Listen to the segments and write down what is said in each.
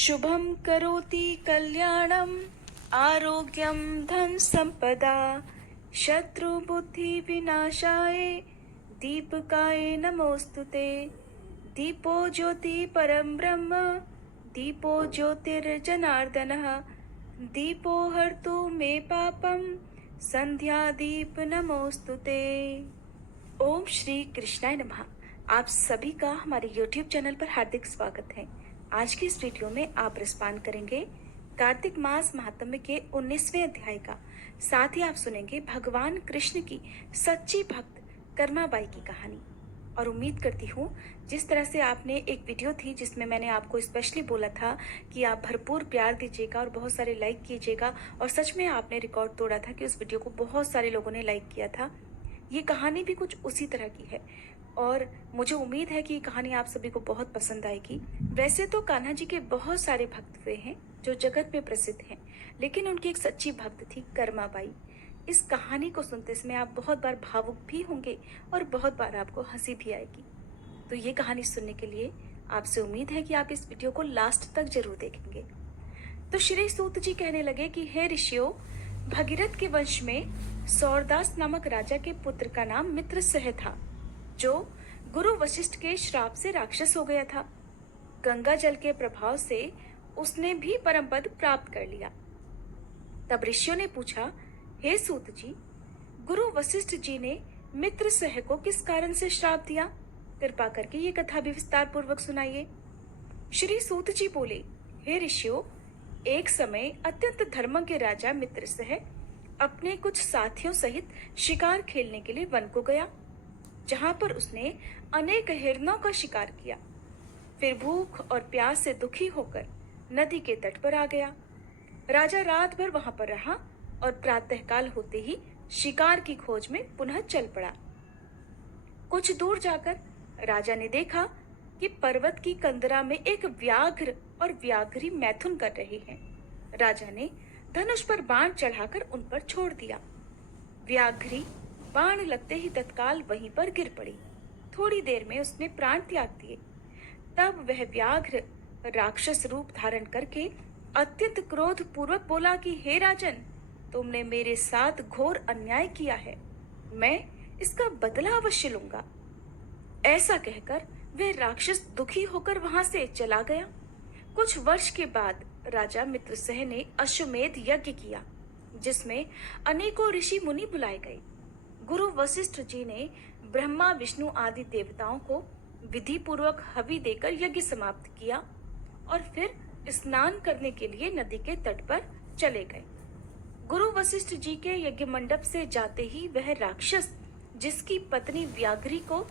शुभं करोति कल्याणम् आरोग्यं धन संपदा शत्रुबुद्धिविनाशाय दीपकाय नमोस्तुते। दीपो ज्योति परम ब्रह्म दीपो ज्योतिर्जनार्दनः दीपो हर्तु मे पापम संध्या दीप नमोस्तुते। ओम श्री कृष्णाय नमः। आप सभी का हमारे YouTube चैनल पर हार्दिक स्वागत है। आज की इस वीडियो में आप रसपान करेंगे कार्तिक मास महात्म्य के 19वें अध्याय का। साथ ही आप सुनेंगे भगवान कृष्ण की सच्ची भक्त कर्माबाई की कहानी। और उम्मीद करती हूँ जिस तरह से आपने एक वीडियो थी जिसमें मैंने आपको स्पेशली बोला था कि आप भरपूर प्यार दीजिएगा और बहुत सारे लाइक कीजिएगा, और सच में आपने रिकॉर्ड तोड़ा था कि उस वीडियो को बहुत सारे लोगों ने लाइक किया था। ये कहानी भी कुछ उसी तरह की है और मुझे उम्मीद है कि ये कहानी आप सभी को बहुत पसंद आएगी। वैसे तो कान्हा जी के बहुत सारे भक्त हुए हैं जो जगत में प्रसिद्ध हैं, लेकिन उनकी एक सच्ची भक्त थी कर्माबाई। इस कहानी को सुनते समय आप बहुत बार भावुक भी होंगे और बहुत बार आपको हंसी भी आएगी। तो ये कहानी सुनने के लिए आपसे उम्मीद है कि आप इस वीडियो को लास्ट तक जरूर देखेंगे। तो श्री सूत जी कहने लगे कि हे ऋषियों, भगीरथ के वंश में सौरदास नामक राजा के पुत्र का नाम मित्रसह था, जो गुरु वशिष्ठ के श्राप से राक्षस हो गया था। गंगा जल के प्रभाव से उसने भी परम पद प्राप्त कर लिया। तब ऋषियों ने पूछा, हे सूत जी, गुरु वशिष्ठ जी ने मित्रसह को किस कारण से श्राप दिया? कृपा करके ये कथा भी विस्तार पूर्वक सुनाइए। श्री सूत जी बोले, हे ऋषियों, एक समय अत्यंत धर्म के राजा मित्रसह अपने कुछ साथियों सहित शिकार खेलने के लिए वन को गया, जहां पर उसने अनेक हिरणों का शिकार किया। फिर भूख और प्यास से दुखी होकर नदी के तट पर आ गया। राजा रात भर वहां पर रहा और प्रातःकाल होते ही शिकार की खोज में पुनः चल पड़ा। कुछ दूर जाकर राजा ने देखा कि पर्वत की कंदरा में एक व्याघ्र और व्याघ्री मैथुन कर रहे हैं। राजा ने धनुष पर बाण चढ़ाकर उन पर छोड़ दिया। व्याघ्री बाण लगते ही तत्काल वहीं पर गिर पड़ी। थोड़ी देर में उसने प्राण त्याग दिए। तब वह व्याघ्र राक्षस रूप धारण करके अत्यंत क्रोध पूर्वक बोला कि हे राजन, तुमने मेरे साथ घोर अन्याय किया है, मैं इसका बदला अवश्य लूंगा। ऐसा कहकर वह राक्षस दुखी होकर वहां से चला गया। कुछ वर्ष के बाद राजा मित्रसह ने अश्वमेध यज्ञ किया, जिसमें अनेकों ऋषि मुनि बुलाए गए। गुरु वशिष्ठ जी ने ब्रह्मा विष्णु आदि देवताओं को विधि पूर्वक हवि देकर यज्ञ समाप्त किया और फिर स्नान करने के लिए नदी के तट पर चले गए। गुरु वशिष्ठ जी के यज्ञ मंडप से जाते ही वह राक्षस, जिसकी पत्नी व्याघ्री को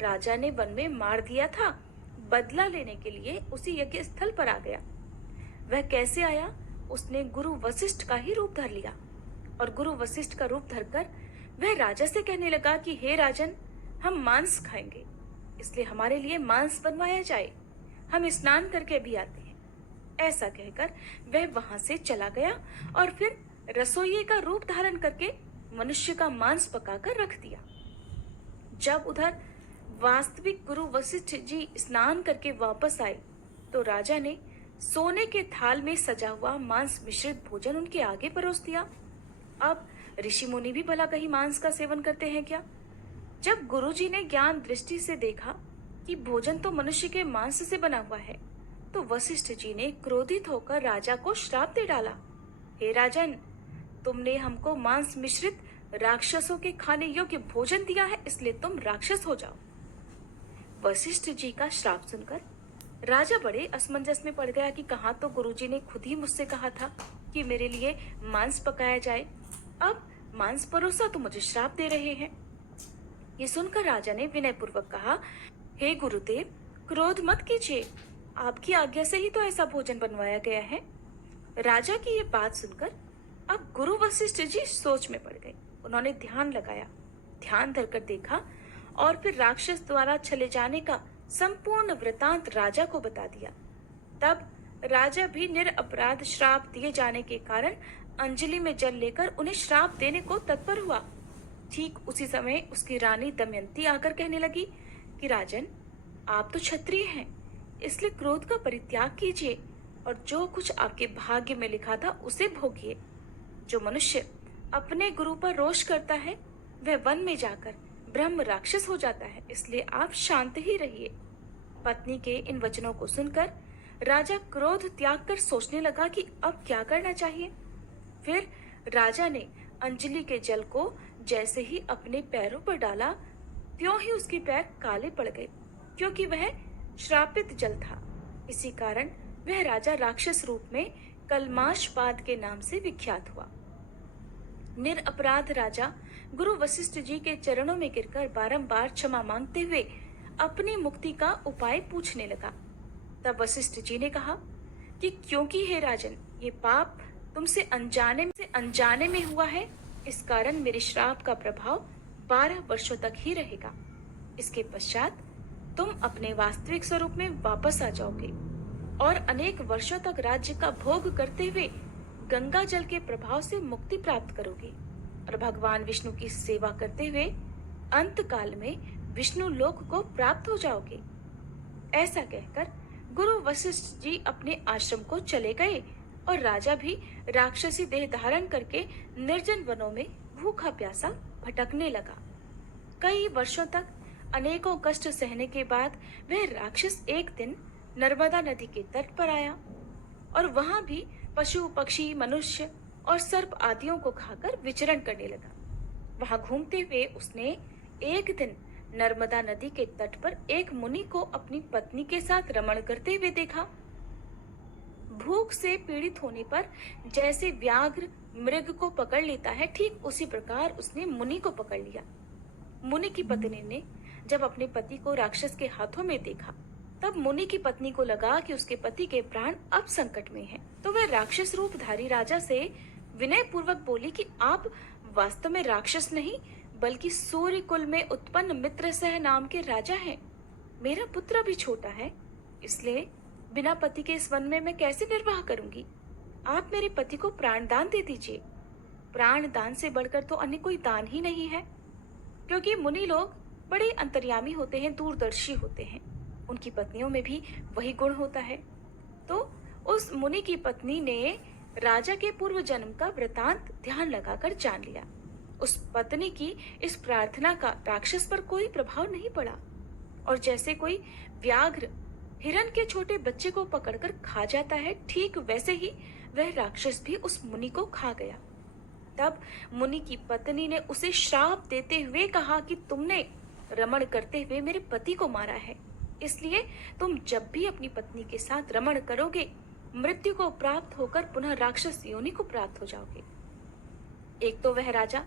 राजा ने वन में मार दिया था, बदला लेने के लिए उसी यज्ञ स्थल पर आ गया। वह कैसे आया? उसने गुरु वशिष्ठ का ही रूप धर लिया और गुरु वशिष्ठ का रूप धरकर वह राजा से कहने लगा कि हे राजन, हम मांस खाएंगे, इसलिए हमारे लिए मांस बनवाया जाए, हम स्नान करके भी आते हैं। ऐसा कहकर वह वहां से चला गया और फिर रसोइये का रूप धारण करके मनुष्य का मांस पकाकर रख दिया। जब उधर वास्तविक गुरु वशिष्ठ जी स्नान करके वापस आए तो राजा ने सोने के थाल में सजा हुआ मांस मिश्रित भोजन उनके आगे परोस दिया। अब ऋषि मुनि भी भला कहीं मांस का सेवन करते हैं क्या? जब गुरुजी ने ज्ञान दृष्टि से देखा कि भोजन तो मनुष्य के मांस से बना हुआ है, तो वशिष्ठ जी ने क्रोधित होकर राजा को श्राप दे डाला। हे राजन, तुमने हमको मांस मिश्रित राक्षसों के खाने योग्य भोजन दिया है, इसलिए तुम राक्षस हो जाओ। वशिष्ठ जी का श्राप सुनकर राजा बड़े असमंजस में पड़ गया कि कहाँ तो गुरुजी ने खुद ही मुझसे कहा था कि मेरे लिए मांस पकाया जाए, अब मांस परोसा तो मुझे श्राप दे रहे हैं। ये सुनकर राजा ने विनय पूर्वक कहा, हे गुरुदेव, क्रोध मत कीजिए, आपकी आज्ञा से ही तो ऐसा भोजन बनवाया गया है। राजा की ये बात सुनकर अब गुरु वशिष्ठ जी सोच में पड़ गए। उन्होंने ध्यान लगाया, ध्यान धरकर देखा और फिर राक्षस द्वारा चले जाने का संपूर्ण वृतांत राजा को बता दिया। तब राजा भी निरपराध श्राप दिए जाने के कारण अंजलि में जल लेकर उन्हें श्राप देने को तत्पर हुआ। ठीक उसी समय उसकी रानी दमयंती आकर कहने लगी कि राजन, आप तो क्षत्रिय हैं, इसलिए क्रोध का परित्याग कीजिए और जो कुछ आपके भाग्य में लिखा था उसे भोगिए। जो मनुष्य अपने गुरु पर रोष करता है वह वन में जाकर ब्रह्म राक्षस हो जाता है, इसलिए आप शांत ही रहिए। पत्नी के इन वचनों को सुनकर राजा क्रोध त्याग कर सोचने लगा कि अब क्या करना चाहिए। फिर राजा ने अंजलि के जल को जैसे ही अपने पैरों पर डाला, त्यों ही उसके पैर काले पड़ गए, क्योंकि वह श्रापित जल था। इसी कारण वह राजा राक्षस रूप में कलमाशपाद के नाम से विख्यात हुआ। निरपराध राजा गुरु वशिष्ठ जी के चरणों में गिरकर बारंबार क्षमा मांगते हुए अपनी मुक्ति का उपाय पूछने लगा। तब वशिष्ठ जी ने कहा कि क्योंकि हे राजन, ये पाप तुमसे अनजाने में हुआ है, इस कारण मेरे श्राप का प्रभाव 12 वर्षों तक ही रहेगा। इसके पश्चात तुम अपने वास्तविक स्वरूप में वापस आ जाओगे और अनेक वर्षों तक राज्य का भोग करते हुए गंगा जल के प्रभाव से मुक्ति प्राप्त करोगे और भगवान विष्णु की सेवा करते हुए अंत काल में विष्णु लोक को प्राप्त हो जाओगे। ऐसा कहकर गुरु वशिष्ठ जी अपने आश्रम को चले गए और राजा भी राक्षसी देह धारण करके निर्जन वनों में भूखा प्यासा भटकने लगा। कई वर्षों तक अनेकों कष्ट सहने के बाद वह राक्षस एक दिन नर्मदा नदी के तट पर आया और वहां भी पशु पक्षी मनुष्य और सर्प आदियों को खाकर विचरण करने लगा। वहां घूमते हुए उसने एक दिन नर्मदा नदी के तट पर एक मुनि को अपनी पत्नी के साथ रमण करते हुए देखा। भूख से पीड़ित होने पर जैसे व्याघ्र मृग को पकड़ लेता है, ठीक उसी प्रकार उसने मुनि को पकड़ लिया। मुनि की पत्नी ने जब अपने पति को राक्षस के हाथों में देखा, तब मुनि की पत्नी को लगा कि उसके पति के प्राण अब संकट में हैं। तो वह राक्षस रूपधारी राजा से विनय पूर्वक बोली कि आप वास्तव में राक्षस नहीं बल्कि सूर्य कुल में उत्पन्न मित्रसह नाम के राजा हैं। मेरा पुत्र भी छोटा है, इसलिए बिना पति के इस वन में मैं कैसे निर्वाह करूंगी। आप मेरे पति को प्राण दान दे दीजिए। प्राण दान से बढ़कर तो अन्य कोई दान ही नहीं है, क्योंकि मुनि लोग बड़े अंतर्यामी होते हैं, दूरदर्शी होते हैं। उनकी पत्नियों में भी वही गुण होता है। तो उस मुनि की पत्नी ने राजा के पूर्व जन्म का वृतांत ध्यान लगाकर जान लिया। उस पत्नी की इस प्रार्थना का राक्षस पर कोई प्रभाव नहीं पड़ा और जैसे कोई व्याघ्र हिरण के छोटे बच्चे को पकड़कर खा जाता है, ठीक वैसे ही वह राक्षस भी उस मुनि को खा गया। तब मुनि की पत्नी ने उसे श्राप देते हुए कहा कि तुमने रमण करते हुए मेरे पति को मारा है, इसलिए तुम जब भी अपनी पत्नी के साथ रमण करोगे मृत्यु को प्राप्त होकर पुनः राक्षस योनि को प्राप्त हो जाओगे। एक तो वह राजा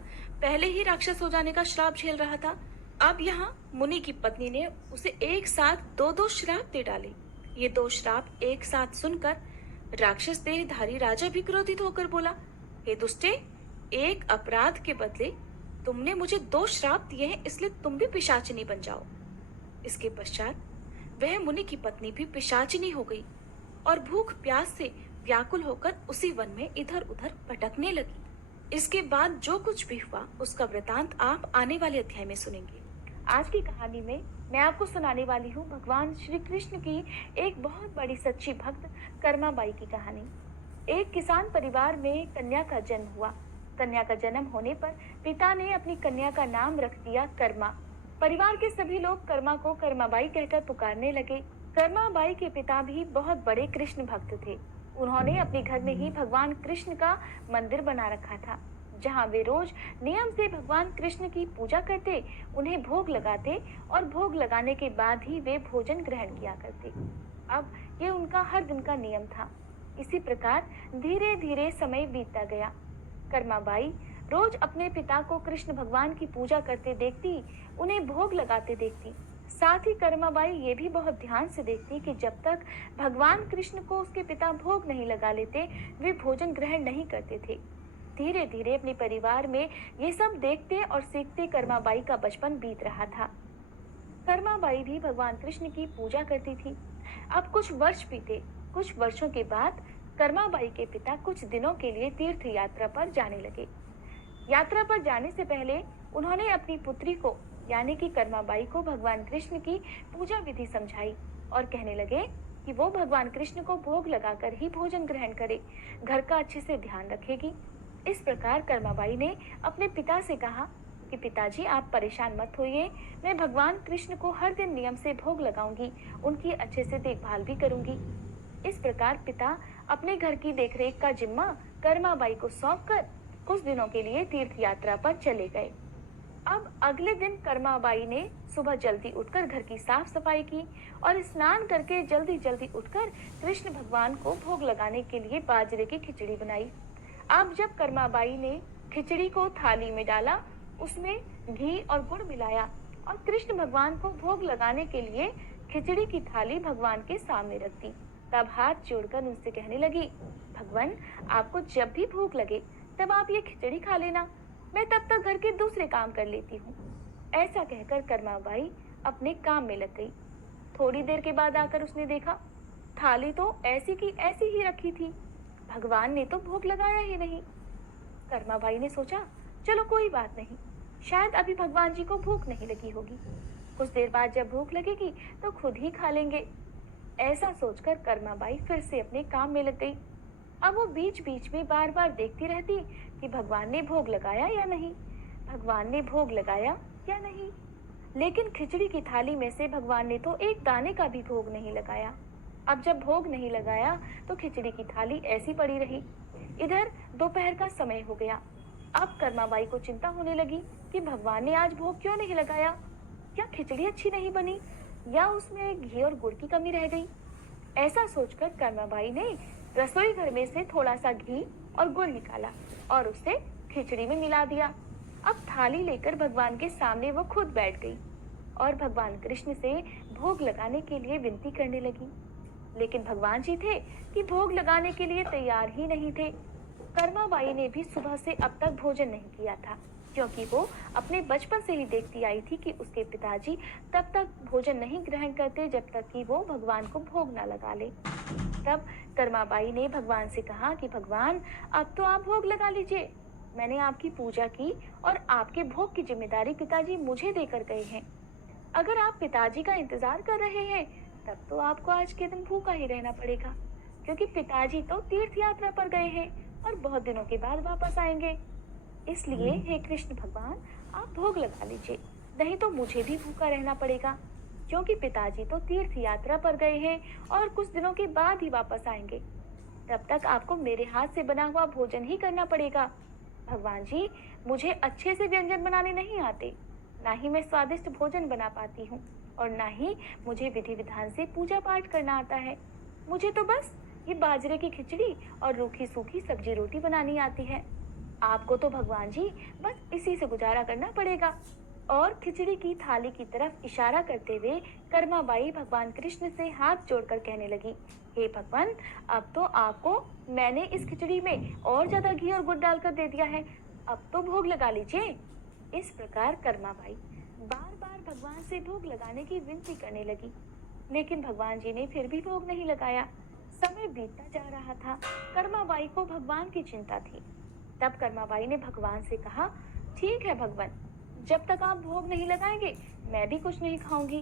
पहले ही राक्षस हो जाने का श्राप झेल रहा था, अब यहाँ मुनि की पत्नी ने उसे एक साथ दो श्राप दे डाले। ये 2 श्राप एक साथ सुनकर राक्षस देहधारी राजा भी क्रोधित होकर बोला, हे दुष्टे, एक अपराध के बदले तुमने मुझे 2 श्राप दिए हैं, इसलिए तुम भी पिशाचिनी बन जाओ। इसके पश्चात वह मुनि की पत्नी भी पिशाचिनी हो गई और भूख प्यास से व्याकुल होकर उसी वन में इधर उधर भटकने लगी। इसके बाद जो कुछ भी हुआ उसका वृतांत आप आने वाले अध्याय में सुनेंगे। आज की कहानी में मैं आपको सुनाने वाली हूँ भगवान श्री कृष्ण की एक बहुत बड़ी सच्ची भक्त कर्माबाई की कहानी। एक किसान परिवार में कन्या का जन्म हुआ। कन्या का जन्म होने पर पिता ने अपनी कन्या का नाम रख दिया कर्मा। परिवार के सभी लोग कर्मा को कर्माबाई कहकर पुकारने लगे। कर्माबाई के पिता भी बहुत बड़े कृष्ण भक्त थे। उन्होंने अपने घर में ही भगवान कृष्ण का मंदिर बना रखा था, जहाँ वे रोज नियम से भगवान कृष्ण की पूजा करते, उन्हें भोग लगाते और भोग लगाने के बाद ही वे भोजन ग्रहण किया करते। अब ये उनका हर दिन का नियम था। इसी प्रकार धीरे धीरे समय बीतता गया। कर्माबाई रोज अपने पिता को कृष्ण भगवान की पूजा करते देखती, उन्हें भोग लगाते देखती। साथ ही कर्माबाई ये भी बहुत ध्यान से देखती कि जब तक भगवान कृष्ण को उसके पिता भोग नहीं लगा लेते, वे भोजन ग्रहण नहीं करते थे। धीरे धीरे अपने परिवार में ये सब देखते और सीखते कर्माबाई का बचपन बीत रहा था। कर्माबाई भी भगवान कृष्ण की पूजा करती थी। अब कुछ वर्ष बीते। कुछ वर्षों के बाद कर्माबाई के पिता कुछ दिनों के लिए तीर्थ यात्रा पर जाने लगे। यात्रा पर जाने से पहले उन्होंने अपनी पुत्री को यानी कि कर्माबाई को भगवान कृष्ण की पूजा विधि समझाई और कहने लगे कि वो भगवान कृष्ण को भोग लगाकर ही भोजन ग्रहण करे, घर का अच्छे से ध्यान रखेगी। इस प्रकार कर्माबाई ने अपने पिता से कहा कि पिताजी आप परेशान मत होइए, मैं भगवान कृष्ण को हर दिन नियम से भोग लगाऊंगी, उनकी अच्छे से देखभाल भी करूंगी। इस प्रकार पिता अपने घर की देखरेख का जिम्मा कर्माबाई को सौंपकर कुछ दिनों के लिए तीर्थ यात्रा पर चले गए। अब अगले दिन कर्माबाई ने सुबह जल्दी उठकर घर की साफ सफाई की और स्नान करके जल्दी जल्दी उठकर कृष्ण भगवान को भोग लगाने के लिए बाजरे की खिचड़ी बनाई। अब जब कर्माबाई ने खिचड़ी को थाली में डाला, उसमें घी और गुड़ मिलाया और कृष्ण भगवान को भोग लगाने के लिए खिचड़ी की थाली भगवान के सामने रख दी। तब हाथ जोड़कर उनसे कहने लगी, भगवान आपको जब भी भूख लगे तब आप ये खिचड़ी खा लेना, मैं तब तक घर के दूसरे काम कर लेती हूँ। ऐसा कहकर कर्माबाई अपने काम में लग गई। थोड़ी देर के बाद आकर उसने देखा थाली तो ऐसी की ऐसी ही रखी थी, भगवान ने तो भोग लगाया ही नहीं। कर्माबाई ने सोचा चलो कोई बात नहीं, शायद अभी भगवान जी को भूख नहीं लगी होगी, कुछ देर बाद जब भूख लगेगी तो खुद ही खा लेंगे। ऐसा सोचकर कर्माबाई फिर से अपने काम में लग गई। अब वो बीच बीच में बार बार देखती रहती कि भगवान ने भोग लगाया या नहीं, भगवान ने भोग लगाया या नहीं। लेकिन खिचड़ी की थाली में से भगवान ने तो एक दाने का भी भोग नहीं लगाया। अब जब भोग नहीं लगाया तो खिचड़ी की थाली ऐसी पड़ी रही। इधर दोपहर का समय हो गया। अब कर्माबाई को चिंता होने लगी कि भगवान ने आज भोग क्यों नहीं लगाया, क्या खिचड़ी अच्छी नहीं बनी या उसमें घी और गुड़ की कमी रह गई। ऐसा सोचकर कर्माबाई ने रसोई घर में से थोड़ा सा घी और गुड़ निकाला और उसे खिचड़ी में मिला दिया। अब थाली लेकर भगवान के सामने वो खुद बैठ गई और भगवान कृष्ण से भोग लगाने के लिए विनती करने लगी। लेकिन भगवान जी थे कि भोग लगाने के लिए तैयार ही नहीं थे। कर्माबाई ने भी सुबह से अब तक भोजन नहीं किया था, क्योंकि वो अपने बचपन से ही देखती आई थी कि उसके पिताजी तब तक भोजन नहीं ग्रहण करते जब तक कि वो भगवान को भोग न लगा ले। तब कर्माबाई ने भगवान से कहा कि भगवान अब तो आप भोग लगा लीजिए, मैंने आपकी पूजा की और आपके भोग की जिम्मेदारी पिताजी मुझे देकर गए हैं। अगर आप पिताजी का इंतजार कर रहे हैं तब तो आपको आज के दिन भूखा ही रहना पड़ेगा, क्योंकि पिताजी तो तीर्थ यात्रा पर गए हैं और बहुत दिनों के बाद वापस आएंगे। इसलिए हे कृष्ण भगवान आप भोग लगा लीजिए, नहीं तो मुझे भी भूखा रहना पड़ेगा, क्योंकि पिताजी तो तीर्थ यात्रा पर गए हैं और कुछ दिनों के बाद ही वापस आएंगे। तब तक आपको मेरे हाथ से बना हुआ भोजन ही करना पड़ेगा। भगवान जी मुझे अच्छे से व्यंजन बनाने नहीं आते, ना ही मैं स्वादिष्ट भोजन बना पाती हूँ और ना ही मुझे विधि विधान से पूजा पाठ करना आता है। मुझे तो बस ये बाजरे की खिचड़ी और रूखी सूखी सब्जी रोटी बनानी आती है। आपको तो भगवान जी बस इसी से गुजारा करना पड़ेगा। और खिचड़ी की थाली की तरफ इशारा करते हुए कर्माबाई भगवान कृष्ण से हाथ जोड़कर कहने लगी, हे भगवान अब तो आपको मैंने इस खिचड़ी में और ज्यादा घी और गुड़ डालकर दे दिया है, अब तो भोग लगा लीजिए। इस प्रकार कर्माबाई बार बार भगवान से भोग लगाने की विनती करने लगी, लेकिन भगवान जी ने फिर भी भोग नहीं लगाया। समय बीतता जा रहा था, कर्माबाई को भगवान की चिंता थी। तब कर्माबाई ने भगवान से कहा, ठीक है भगवान, जब तक आप भोग नहीं लगाएंगे मैं भी कुछ नहीं खाऊंगी,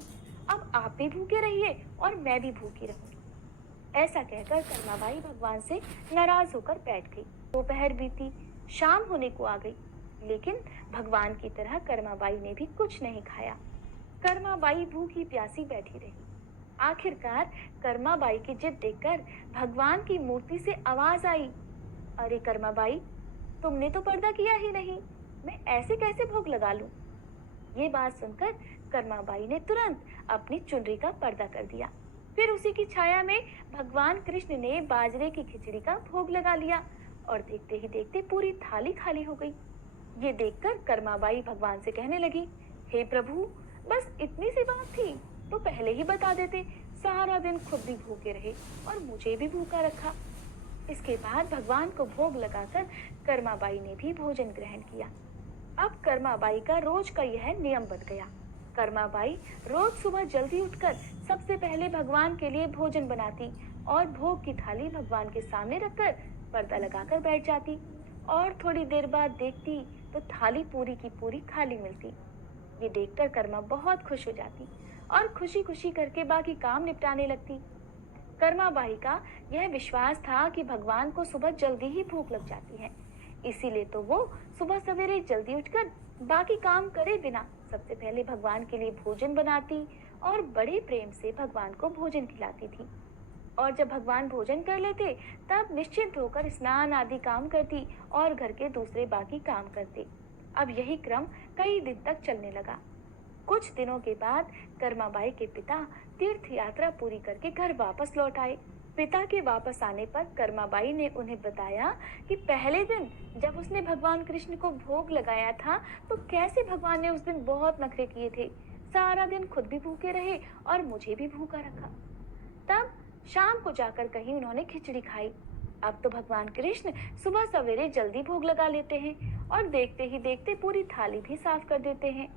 अब आप भी भूखे रहिए और मैं भी भूखी रहूंगी। ऐसा कहकर कर्माबाई भगवान से नाराज होकर बैठ गई। दोपहर बीती, शाम होने को आ गई, लेकिन भगवान की तरह कर्माबाई ने भी कुछ नहीं खाया। कर्माबाई भूखी प्यासी बैठी रही। आखिरकार कर्माबाई की जिद देखकर भगवान की मूर्ति से आवाज आई, अरे कर्माबाई तुमने तो पर्दा किया ही नहीं, मैं ऐसे कैसे भोग लगा लूं? ये बात सुनकर कर्माबाई ने तुरंत अपनी चुनरी का पर्दा कर दिया। फिर उसी की छाया में भगवान कृष्ण ने बाजरे की खिचड़ी का भोग लगा लिया और देखते ही देखते पूरी थाली खाली हो गई। ये देखकर कर्माबाई भगवान से कहने लगी, हे प्रभु बस इतनी सी बात थी तो पहले ही बता देते, सारा दिन खुद भी भूखे रहे और मुझे भी भूखा रखा। इसके बाद भगवान को भोग लगाकर कर्माबाई ने भी भोजन ग्रहण किया। अब कर्माबाई का रोज का यह नियम बन गया। कर्माबाई रोज सुबह जल्दी उठकर सबसे पहले भगवान के लिए भोजन बनाती और भोग की थाली भगवान के सामने रखकर पर्दा लगाकर बैठ जाती और थोड़ी देर बाद देखती तो थाली पूरी की पूरी खाली मिलती। ये देखकर कर्मा बहुत खुश हो जाती और खुशी खुशी करके बाकी काम निपटाने लगती। कर्माबाई का यह विश्वास था कि भगवान को सुबह जल्दी ही भूख लग जाती है, इसीलिए तो वो सुबह सवेरे जल्दी उठकर बाकी काम करे बिना सबसे पहले भगवान के लिए भोजन बनाती और बड़े प्रेम से भगवान को भोजन खिलाती थी। और जब भगवान भोजन कर लेते तब निश्चिंत होकर स्नान आदि काम करती और घर के दूसरे बाकी काम करते। अब यही क्रम कई दिन तक चलने लगा। कुछ दिनों के बाद कर्माबाई के पिता तीर्थ यात्रा पूरी करके घर वापस लौट आए। पिता के वापस आने पर कर्माबाई ने उन्हें बताया कि पहले दिन जब उसने भगवान कृष्ण को भोग लगाया था तो कैसे भगवान ने उस दिन बहुत नखरे किए थे। सारा दिन खुद भी भूखे रहे और मुझे भी भूखा रखा। तब शाम को जाकर कहीं उन्होंने खिचड़ी खाई। अब तो भगवान कृष्ण सुबह सवेरे जल्दी भोग लगा लेते हैं और देखते ही देखते पूरी थाली भी साफ कर देते हैं।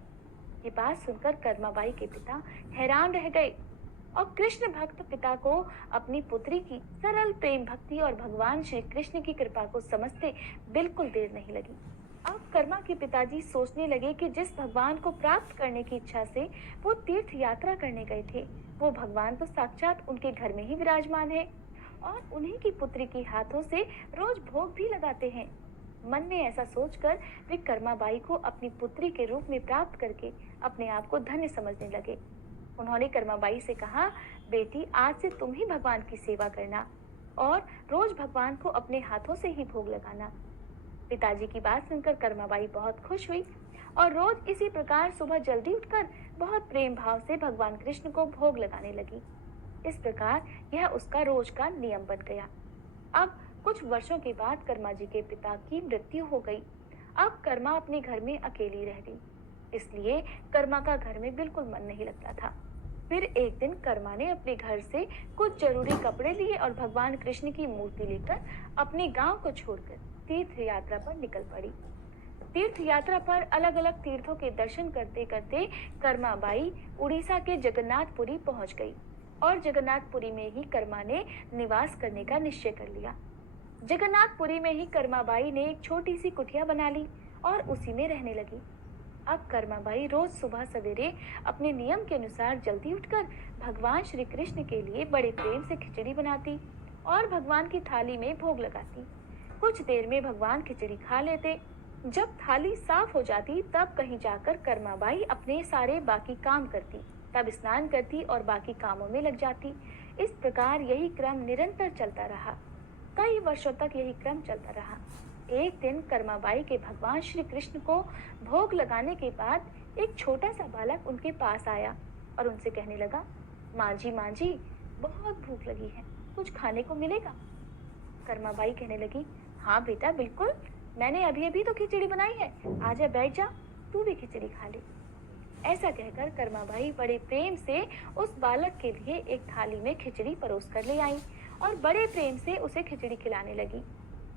ये बात सुनकर कर्माबाई के पिता हैरान रह गए और कृष्ण भक्त पिता को अपनी पुत्री की सरल प्रेम भक्ति और भगवान श्री कृष्ण की कृपा को समझते बिल्कुल देर नहीं लगी। अब कर्मा के पिताजी सोचने लगे कि जिस भगवान को प्राप्त करने की इच्छा से वो तीर्थ यात्रा करने गए थे, वो भगवान तो साक्षात उनके घर में ही विराजमान है और उन्हीं की पुत्री के हाथों से रोज भोग भी लगाते हैं। मन में ऐसा सोचकर वे कर्माबाई को अपनी पुत्री के रूप में प्राप्त करके अपने आप को धन्य समझने लगे। उन्होंने कर्माबाई से कहा, बेटी आज से तुम ही भगवान की सेवा करना और रोज भगवान को अपने हाथों से ही भोग लगाना। पिताजी की बात सुनकर कर्माबाई बहुत खुश हुई और रोज इसी प्रकार सुबह जल्दी उठकर बहुत प्रेम भाव से भगवान कृष्ण को भोग लगाने लगी। इस प्रकार यह उसका रोज का नियम बन गया। अब कुछ वर्षों के बाद कर्मा जी के पिता की मृत्यु हो गई। अब कर्मा अपने घर में अकेली रह गई, इसलिए कर्मा का घर में बिल्कुल मन नहीं लगता था। फिर एक दिन कर्मा ने अपने घर से कुछ जरूरी कपड़े लिए और भगवान कृष्ण की मूर्ति लेकर अपने गांव को छोड़कर तीर्थ यात्रा पर निकल पड़ी। तीर्थ यात्रा पर अलग अलग तीर्थों के दर्शन करते करते कर्माबाई उड़ीसा के जगन्नाथपुरी पहुंच गई और जगन्नाथपुरी में ही कर्मा ने निवास करने का निश्चय कर लिया। जगन्नाथपुरी में ही कर्माबाई ने एक छोटी सी कुटिया बना ली और उसी में रहने लगी। अब कर्माबाई रोज सुबह सवेरे अपने नियम के अनुसार जल्दी उठकर भगवान श्री कृष्ण के लिए बड़े प्रेम से खिचड़ी बनाती और भगवान की थाली में भोग लगाती। कुछ देर में भगवान खिचड़ी खा लेते। जब थाली साफ हो जाती तब कहीं जाकर कर्माबाई अपने सारे बाकी काम करती, तब स्नान करती और बाकी कामों में लग जाती। इस प्रकार यही क्रम निरंतर चलता रहा। कई वर्षों तक यही क्रम चलता रहा। एक दिन कर्माबाई के भगवान श्री कृष्ण को भोग लगाने के बाद एक छोटा सा बालक उनके पास आया और उनसे कहने लगा, माँ जी बहुत भूख लगी है, कुछ खाने को मिलेगा? कर्माबाई कहने लगी, हाँ बेटा बिल्कुल, मैंने अभी अभी तो खिचड़ी बनाई है, आजा बैठ जा, तू भी खिचड़ी खा ले। ऐसा कहकर कर्माबाई बड़े प्रेम से उस बालक के लिए एक थाली में खिचड़ी परोस कर ले आई और बड़े प्रेम से उसे खिचड़ी खिलाने लगी।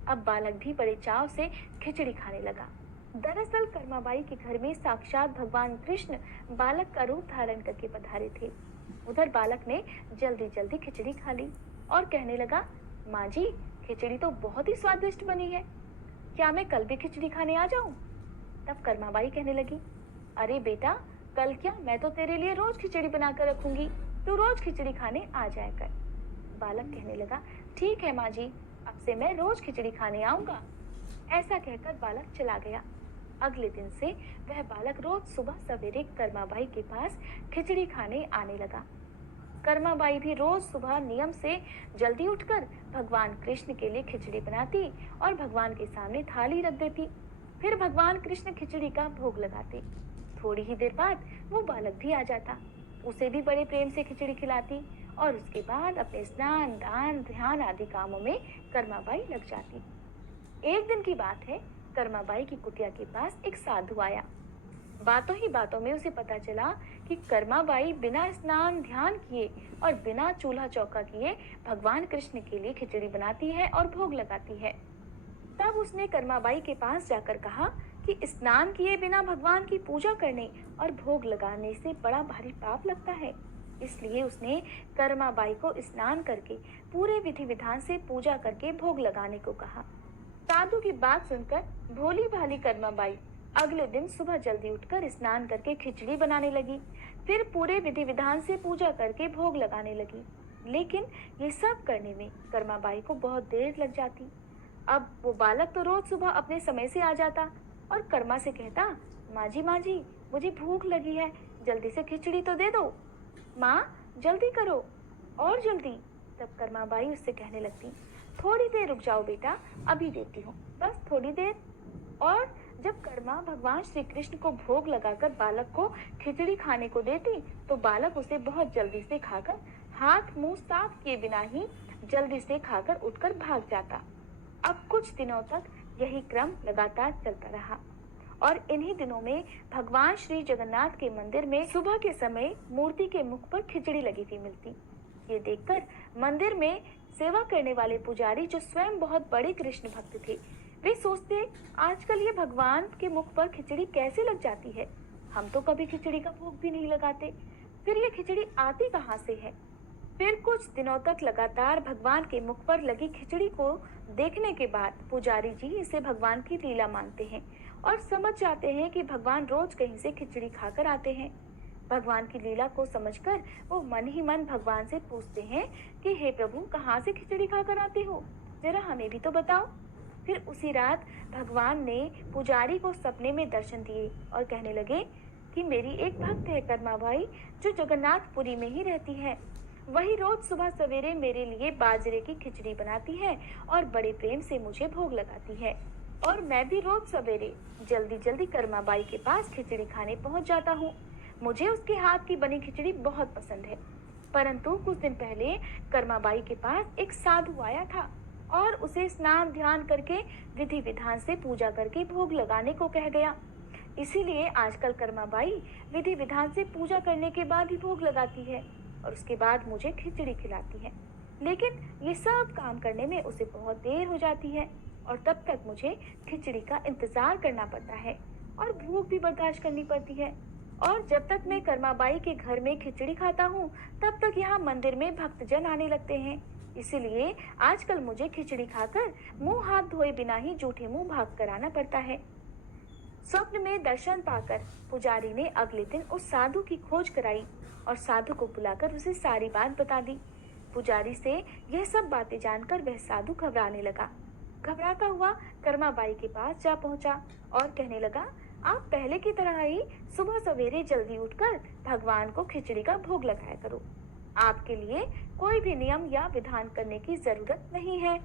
अब बालक भी बड़े चाव से खिचड़ी खाने लगा। दरअसल कर्माबाई के घर में साक्षात भगवान कृष्ण बालक का रूप धारण करके पधारे थे। उधर बालक ने जल्दी जल्दी खिचड़ी खा ली और कहने लगा, माँ जी खिचड़ी तो बहुत ही स्वादिष्ट बनी है, क्या मैं कल भी खिचड़ी खाने आ जाऊं? तब कर्माबाई कहने लगी, अरे बेटा कल क्या, मैं तो तेरे लिए रोज खिचड़ी बनाकर रखूंगी, तू रोज खिचड़ी खाने आ जाया कर। बालक कहने लगा, ठीक है माँ जी, अब से मैं रोज खिचड़ी खाने आऊंगा। ऐसा कहकर बालक चला गया। अगले दिन से वह बालक रोज सुबह सवेरे कर्माबाई के पास खिचड़ी खाने आने लगा। कर्माबाई भी रोज सुबह नियम से जल्दी उठकर भगवान कृष्ण के लिए खिचड़ी बनाती और भगवान के सामने थाली रख देती। फिर भगवान कृष्ण खिचड़ी का भोग लगाते। थोड़ी ही देर बाद वो बालक भी आ जाता, उसे भी बड़े प्रेम से खिचड़ी खिलाती और उसके बाद अपने स्नान दान ध्यान आदि कामों में कर्माबाई लग जाती। एक दिन की बात है, कर्माबाई की कुटिया के पास एक साधु आया। बातों ही बातों में उसे पता चला कि कर्माबाई बिना स्नान ध्यान किए और बिना चूल्हा चौका किए भगवान कृष्ण के लिए खिचड़ी बनाती है और भोग लगाती है। तब उसने कर्माबाई के पास जाकर कहा कि स्नान किए बिना भगवान की पूजा करने और भोग लगाने से बड़ा भारी पाप लगता है। इसलिए उसने कर्माबाई को स्नान करके पूरे विधि विधान से पूजा करके भोग लगाने को कहा। साधु की बात सुनकर भोली भाली कर्माबाई अगले दिन सुबह जल्दी उठकर स्नान करके खिचड़ी बनाने लगी। फिर पूरे विधि विधान से पूजा करके भोग लगाने लगी। लेकिन ये सब करने में कर्माबाई को बहुत देर लग जाती। अब वो बालक तो रोज सुबह अपने समय से आ जाता और कर्मा से कहता, माँ जी, मुझे भूख लगी है, जल्दी से खिचड़ी तो दे दो। माँ, जल्दी करो, और जल्दी। तब कर्माबाई उससे कहने लगती, थोड़ी देर रुक जाओ बेटा, अभी देती हूँ, बस थोड़ी देर। और जब कर्मा भगवान श्री कृष्ण को भोग लगाकर बालक को खिचड़ी खाने को देती, तो बालक उसे बहुत जल्दी से खाकर हाथ मुंह साफ किए बिना ही जल्दी से खाकर उठकर भाग जाता। अब कुछ दिनों तक यही क्रम लगातार चलता रहा और इन्हीं दिनों में भगवान श्री जगन्नाथ के मंदिर में सुबह के समय मूर्ति के मुख पर खिचड़ी लगी हुई मिलती। ये देखकर मंदिर में सेवा करने वाले पुजारी, जो स्वयं बहुत बड़े कृष्ण भक्त थे, वे सोचते, आजकल ये भगवान के मुख पर खिचड़ी कैसे लग जाती है, हम तो कभी खिचड़ी का भोग भी नहीं लगाते, फिर ये खिचड़ी आती कहाँ से है। फिर कुछ दिनों तक लगातार भगवान के मुख पर लगी खिचड़ी को देखने के बाद पुजारी जी इसे भगवान की लीला मानते हैं और समझ जाते हैं कि भगवान रोज कहीं से खिचड़ी खाकर आते हैं। भगवान की लीला को समझकर वो मन ही मन भगवान से पूछते हैं कि हे प्रभु, कहाँ से खिचड़ी खाकर आते हो, जरा हमें भी तो बताओ। फिर उसी रात भगवान ने पुजारी को सपने में दर्शन दिए और कहने लगे कि मेरी एक भक्त है कर्माबाई, जो जगन्नाथपुरी में ही रहती है। वही रोज सुबह सवेरे मेरे लिए बाजरे की खिचड़ी बनाती है और बड़े प्रेम से मुझे भोग लगाती है, और मैं भी रोज सवेरे जल्दी जल्दी कर्माबाई के पास खिचड़ी खाने पहुंच जाता हूँ। मुझे उसके हाथ की बनी खिचड़ी बहुत पसंद है। परंतु कुछ दिन पहले कर्माबाई के पास एक साधु आया था और उसे स्नान ध्यान करके विधि विधान से पूजा करके भोग लगाने को कह गया। इसीलिए आजकल कर्माबाई विधि विधान से पूजा करने के बाद ही भोग लगाती है और उसके बाद मुझे खिचड़ी खिलाती है। लेकिन ये सब काम करने में उसे बहुत देर हो जाती है और तब तक मुझे खिचड़ी का इंतजार करना पड़ता है और भूख भी बर्दाश्त करनी पड़ती है। और जब तक मैं कर्माबाई के घर में खिचड़ी खाता हूँ, तब तक यहाँ मंदिर में भक्तजन आने लगते हैं। इसीलिए आजकल मुझे खिचड़ी खाकर मुंह हाथ धोए बिना ही जूठे मुंह भाग कर आना पड़ता है। स्वप्न में दर्शन पाकर पुजारी ने अगले दिन उस साधु की खोज कराई और साधु को बुलाकर उसे सारी बात बता दी। पुजारी से यह सब बातें जानकर वह साधु घबराने लगा। घबराता हुआ कर्माबाई के पास जा पहुंचा और कहने लगा, आप पहले की तरह ही सुबह सवेरे जल्दी उठकर भगवान को खिचड़ी का भोग लगाया करो। आपके लिए कोई भी नियम या विधान करने की जरूरत नहीं है।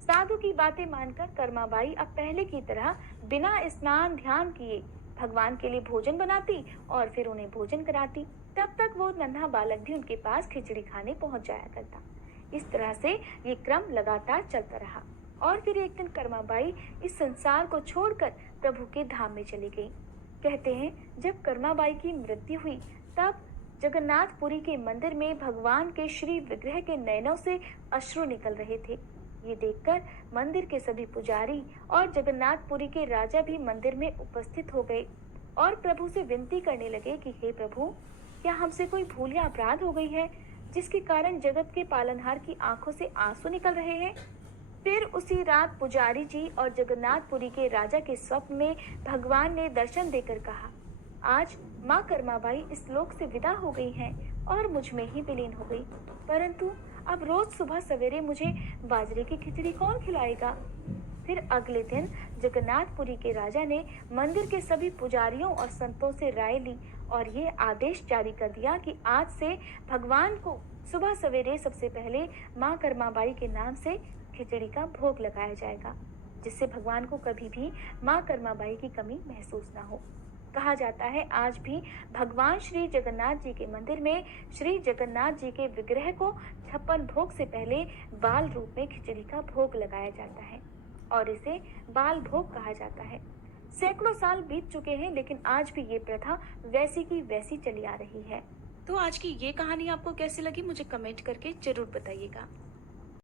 साधु की बातें मानकर कर्माबाई अब पहले की तरह बिना स्नान ध्यान किए भगवान के लिए भोजन बनाती और फिर उन्हें भोजन कराती। तब तक वो नन्हा बालक भी उनके पास खिचड़ी खाने पहुंच जाया करता। इस तरह से ये क्रम लगातार चलता रहा और फिर एक दिन कर्माबाई इस संसार को छोड़कर प्रभु के धाम में चली गई। कहते हैं, जब कर्माबाई की मृत्यु हुई तब जगन्नाथपुरी के मंदिर में भगवान के श्री विग्रह के नयनों से अश्रु निकल रहे थे। ये देखकर मंदिर के सभी पुजारी और जगन्नाथपुरी के राजा भी मंदिर में उपस्थित हो गए और प्रभु से विनती करने लगे कि हे प्रभु, क्या हमसे कोई भूल या अपराध हो गई है जिसके कारण जगत के पालनहार की आंखों से आंसू निकल रहे हैं। फिर उसी रात पुजारी जी और जगन्नाथपुरी के राजा के स्वप्न में भगवान ने दर्शन देकर कहा, आज माँ कर्माबाई इस लोक से विदा हो गई हैं और मुझ में ही विलीन हो गई, परंतु अब रोज सुबह सवेरे मुझे बाजरे की खिचड़ी कौन खिलाएगा। फिर अगले दिन जगन्नाथपुरी के राजा ने मंदिर के सभी पुजारियों और संतों से राय ली और ये आदेश जारी कर दिया कि आज से भगवान को सुबह सवेरे सबसे पहले माँ कर्माबाई के नाम से खिचड़ी का भोग लगाया जाएगा, जिससे भगवान को कभी भी माँ कर्माबाई की कमी महसूस ना हो। कहा जाता है, आज भी भगवान श्री जगन्नाथ जी के मंदिर में श्री जगन्नाथ जी के विग्रह को 56 भोग से पहले बाल रूप में खिचड़ी का भोग लगाया जाता है और इसे बाल भोग कहा जाता है। सैकड़ों साल बीत चुके हैं, लेकिन आज भी ये प्रथा वैसी की वैसी चली आ रही है। तो आज की ये कहानी आपको कैसी लगी, मुझे कमेंट करके जरूर बताइएगा।